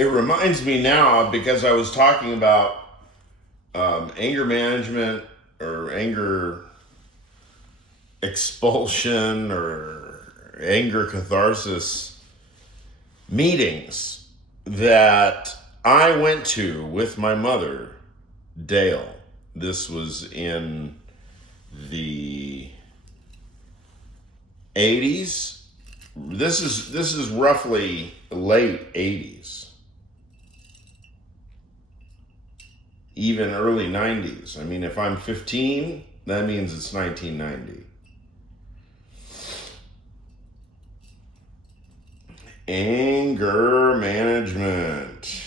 it reminds me now, because I was talking about anger management or anger expulsion or anger catharsis meetings that I went to with my mother, Dale. This was in the 80s. This is roughly late 80s. Even early 90s. I mean, if I'm 15, that means it's 1990. Anger management.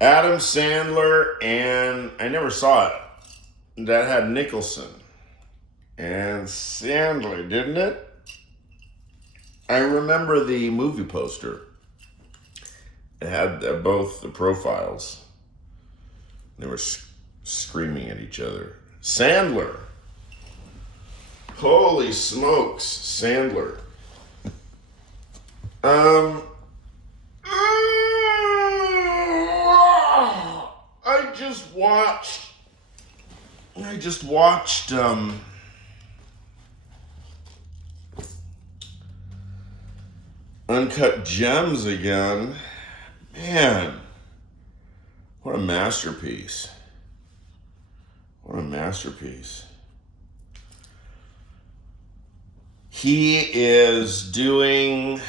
Adam Sandler, and I never saw it. That had Nicholson and Sandler, didn't it? I remember the movie poster. It had both the profiles. They were screaming at each other. Sandler. Holy smokes, Sandler. I just watched Uncut Gems again. Man, what a masterpiece. What a masterpiece. He is doing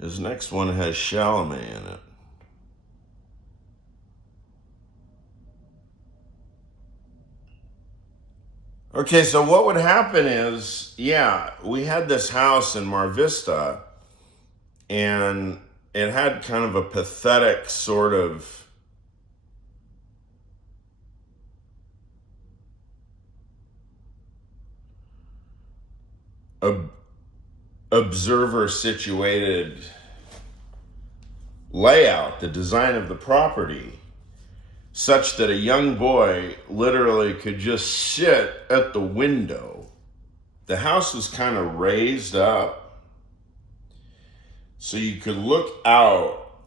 his next one has Chalamet in it. Okay, so what would happen is, we had this house in Mar Vista, and it had kind of a pathetic sort of observer situated layout, the design of the property, such that a young boy literally could just sit at the window. The house was kind of raised up, so you could look out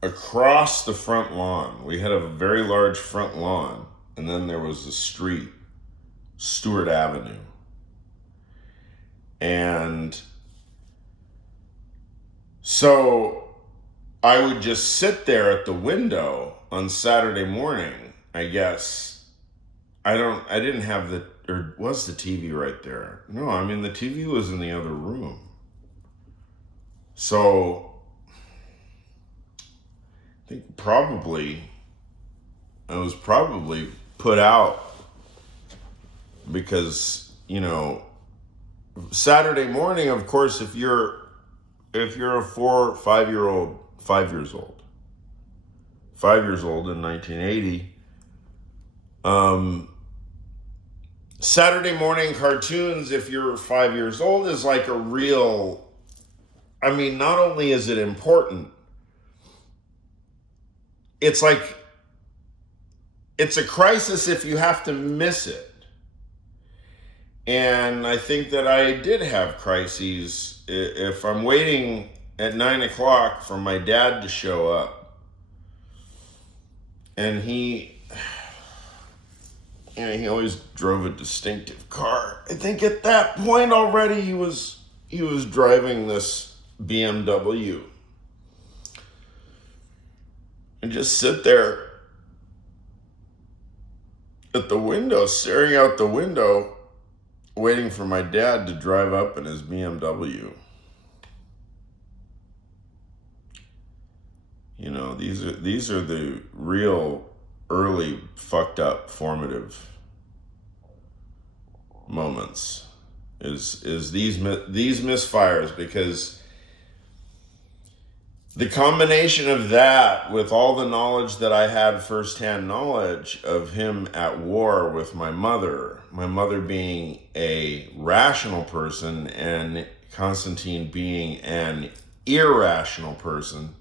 across the front lawn. We had a very large front lawn, and then there was the street, Stewart Avenue. And so I would just sit there at the window on Saturday morning, I guess. I didn't have or was the TV right there? No, I mean, the TV was in the other room. So I think I was probably put out because, Saturday morning, of course, if you're a 5 years old in 1980, Saturday morning cartoons, if you're 5 years old, is like a real, not only is it important, it's like, it's a crisis if you have to miss it. And I think that I did have crises. If I'm waiting at 9 o'clock for my dad to show up, and he always drove a distinctive car. I think at that point already he was driving this BMW. And just sit there at the window, staring out the window, waiting for my dad to drive up in his BMW. These are the real early fucked up formative moments. Is these misfires, because the combination of that with all the knowledge that I had, firsthand knowledge of him at war with my mother being a rational person and Konstantine being an irrational person,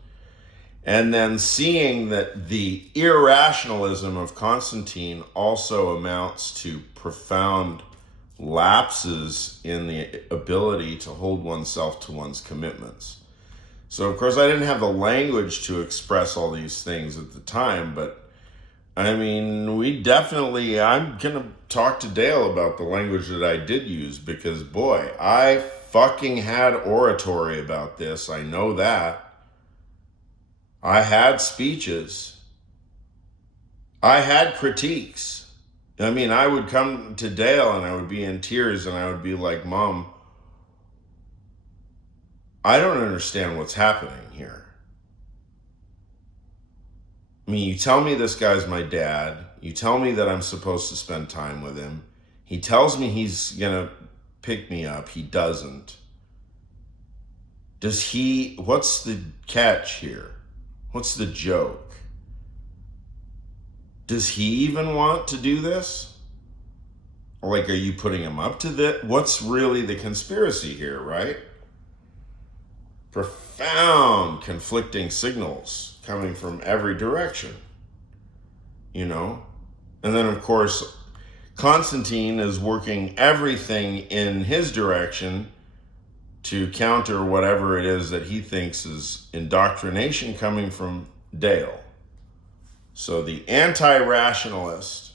and then seeing that the irrationalism of Konstantine also amounts to profound lapses in the ability to hold oneself to one's commitments. So, of course, I didn't have the language to express all these things at the time, but I mean, I'm going to talk to Dale about the language that I did use because, boy, I fucking had oratory about this. I know that. I had speeches. I had critiques. I mean, I would come to Dale and I would be in tears and I would be like, Mom, I don't understand what's happening here. I mean, you tell me this guy's my dad. You tell me that I'm supposed to spend time with him. He tells me he's going to pick me up. He doesn't. What's the catch here? What's the joke? Does he even want to do this? Like, are you putting him up to this? What's really the conspiracy here, right? Profound conflicting signals coming from every direction, you know? And then, of course, Konstantine is working everything in his direction to counter whatever it is that he thinks is indoctrination coming from Dale. So the anti-rationalist,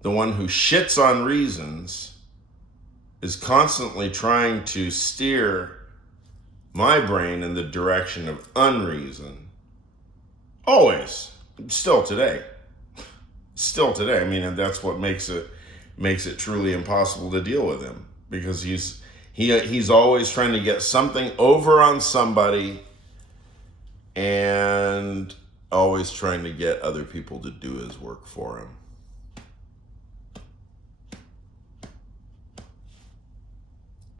the one who shits on reasons, is constantly trying to steer my brain in the direction of unreason. Always. Still today. Still today. I mean, and that's what makes it truly impossible to deal with him, because he's always trying to get something over on somebody and always trying to get other people to do his work for him.